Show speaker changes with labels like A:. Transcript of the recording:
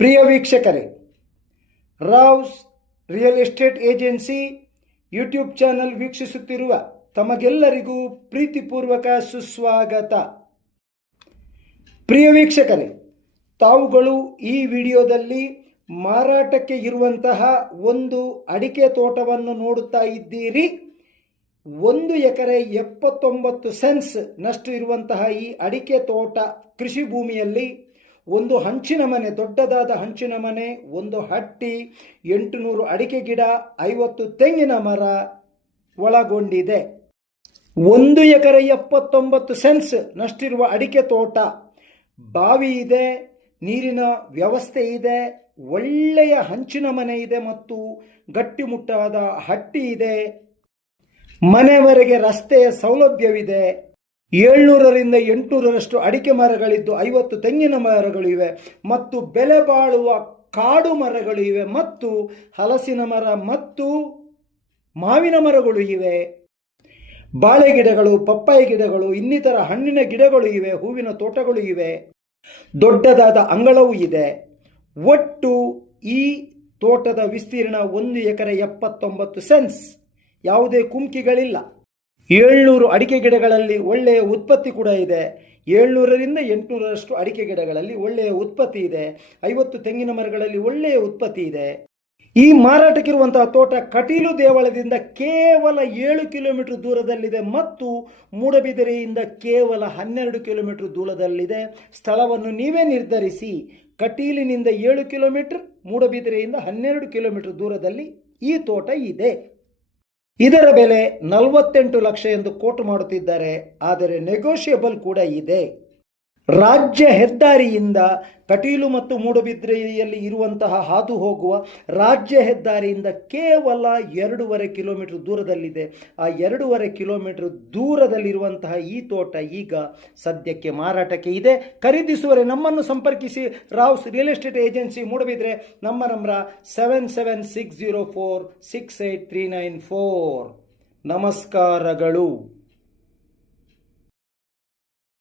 A: ಪ್ರಿಯ ವೀಕ್ಷಕರೇ, Rao's real estate agency YouTube channel ವೀಕ್ಷಿಸುತ್ತಿರುವ ತಮಗೆಲ್ಲರಿಗೂ ಪ್ರೀತಿಪೂರ್ವಕ ಸುಸ್ವಾಗತ. ಪ್ರಿಯ ವೀಕ್ಷಕರೇ, ತಾವುಗಳು ಈ ವಿಡಿಯೋದಲ್ಲಿ ಮಾರಾಟಕ್ಕೆ ಇರುವಂತಹ ಒಂದು ಅಡಿಕೆ ತೋಟವನ್ನು ನೋಡುತ್ತಾ ಇದ್ದೀರಿ. ಒಂದು ಎಕರೆ ಎಪ್ಪತ್ತೊಂಬತ್ತು ಸೆನ್ಸ್ ನಷ್ಟು ಇರುವಂತಹ ಈ ಅಡಿಕೆ ತೋಟ ಕೃಷಿ ಭೂಮಿಯಲ್ಲಿ ಒಂದು ಹಂಚಿನ ಮನೆ, ದೊಡ್ಡದಾದ ಹಂಚಿನ ಮನೆ, ಒಂದು ಹಟ್ಟಿ, ಎಂಟುನೂರು ಅಡಿಕೆ ಗಿಡ, ಐವತ್ತು ತೆಂಗಿನ ಮರ ಒಳಗೊಂಡಿದೆ. ಒಂದು ಎಕರೆ ಎಪ್ಪತ್ತೊಂಬತ್ತು ಸೆನ್ಸ್ ನಷ್ಟಿರುವ ಅಡಿಕೆ ತೋಟ. ಬಾವಿ ಇದೆ, ನೀರಿನ ವ್ಯವಸ್ಥೆ ಇದೆ, ಒಳ್ಳೆಯ ಹಂಚಿನ ಮನೆ ಇದೆ ಮತ್ತು ಗಟ್ಟಿಮುಟ್ಟಾದ ಹಟ್ಟಿ ಇದೆ. ಮನೆವರೆಗೆ ರಸ್ತೆಯ ಸೌಲಭ್ಯವಿದೆ. ಏಳ್ನೂರರಿಂದ ಎಂಟುನೂರರಷ್ಟು ಅಡಿಕೆ ಮರಗಳಿದ್ದು ಐವತ್ತು ತೆಂಗಿನ ಮರಗಳು ಇವೆ ಮತ್ತು ಬೆಲೆ ಬಾಳುವ ಕಾಡು ಮರಗಳು ಇವೆ ಮತ್ತು ಹಲಸಿನ ಮರ ಮತ್ತು ಮಾವಿನ ಮರಗಳು ಇವೆ. ಬಾಳೆ ಗಿಡಗಳು, ಪಪ್ಪಾಯಿ ಗಿಡಗಳು, ಇನ್ನಿತರ ಹಣ್ಣಿನ ಗಿಡಗಳು ಇವೆ, ಹೂವಿನ ತೋಟಗಳು ಇವೆ. ದೊಡ್ಡದಾದ ಅಂಗಳವೂ ಇದೆ. ಒಟ್ಟು ಈ ತೋಟದ ವಿಸ್ತೀರ್ಣ ಒಂದು ಎಕರೆ ಎಪ್ಪತ್ತೊಂಬತ್ತು ಸೆನ್ಸ್ ಯಾವುದೇ ಕುಮ್ಕಿಗಳಿಲ್ಲ ಏಳ್ನೂರು ಅಡಿಕೆ ಗಿಡಗಳಲ್ಲಿ ಒಳ್ಳೆಯ ಉತ್ಪತ್ತಿ ಕೂಡ ಇದೆ. ಏಳ್ನೂರರಿಂದ ಎಂಟುನೂರರಷ್ಟು ಅಡಿಕೆ ಗಿಡಗಳಲ್ಲಿ ಒಳ್ಳೆಯ ಉತ್ಪತ್ತಿ ಇದೆ. ಐವತ್ತು ತೆಂಗಿನ ಮರಗಳಲ್ಲಿ ಒಳ್ಳೆಯ ಉತ್ಪತ್ತಿ ಇದೆ. ಈ ಮಾರಾಟಕ್ಕಿರುವಂತಹ ತೋಟ ಕಟೀಲು ದೇವಾಲಯದಿಂದ ಕೇವಲ ಏಳು ಕಿಲೋಮೀಟರ್ ದೂರದಲ್ಲಿದೆ ಮತ್ತು ಮೂಡಬಿದಿರೆಯಿಂದ ಕೇವಲ ಹನ್ನೆರಡು ಕಿಲೋಮೀಟರ್ ದೂರದಲ್ಲಿದೆ. ಸ್ಥಳವನ್ನು ನೀವೇ ನಿರ್ಧರಿಸಿ. ಕಟೀಲಿನಿಂದ ಏಳು ಕಿಲೋಮೀಟರ್, ಮೂಡಬಿದಿರೆಯಿಂದ ಹನ್ನೆರಡು ಕಿಲೋಮೀಟರ್ ದೂರದಲ್ಲಿ ಈ ತೋಟ ಇದೆ. ಇದರ ಬೆಲೆ ನಲವತ್ತೆಂಟು ಲಕ್ಷ ಎಂದು ಕೋಟ್ ಮಾಡುತ್ತಿದ್ದಾರೆ ಆದರೆ ನೆಗೋಷಿಯಬಲ್ ಕೂಡ ಇದೆ. ರಾಜ್ಯ ಹೆದ್ದಾರಿಯಿಂದ ಕಟೀಲು ಮತ್ತು ಮೂಡುಬಿದ್ರೆಯಲ್ಲಿ ಇರುವಂತಹ ಹಾದು ಹೋಗುವ ರಾಜ್ಯ ಹೆದ್ದಾರಿಯಿಂದ ಕೇವಲ ಎರಡೂವರೆ ಕಿಲೋಮೀಟರ್ ದೂರದಲ್ಲಿದೆ. ಆ ಎರಡೂವರೆ ಕಿಲೋಮೀಟರ್ ದೂರದಲ್ಲಿರುವಂತಹ ಈ ತೋಟ ಈಗ ಸದ್ಯಕ್ಕೆ ಮಾರಾಟಕ್ಕೆ ಇದೆ. ಖರೀದಿಸುವರೆ ನಮ್ಮನ್ನು ಸಂಪರ್ಕಿಸಿ. Rao's real estate agency Moodbidri ನಮ್ಮ number seven seven six zero four six eight three nine four. ನಮಸ್ಕಾರಗಳು.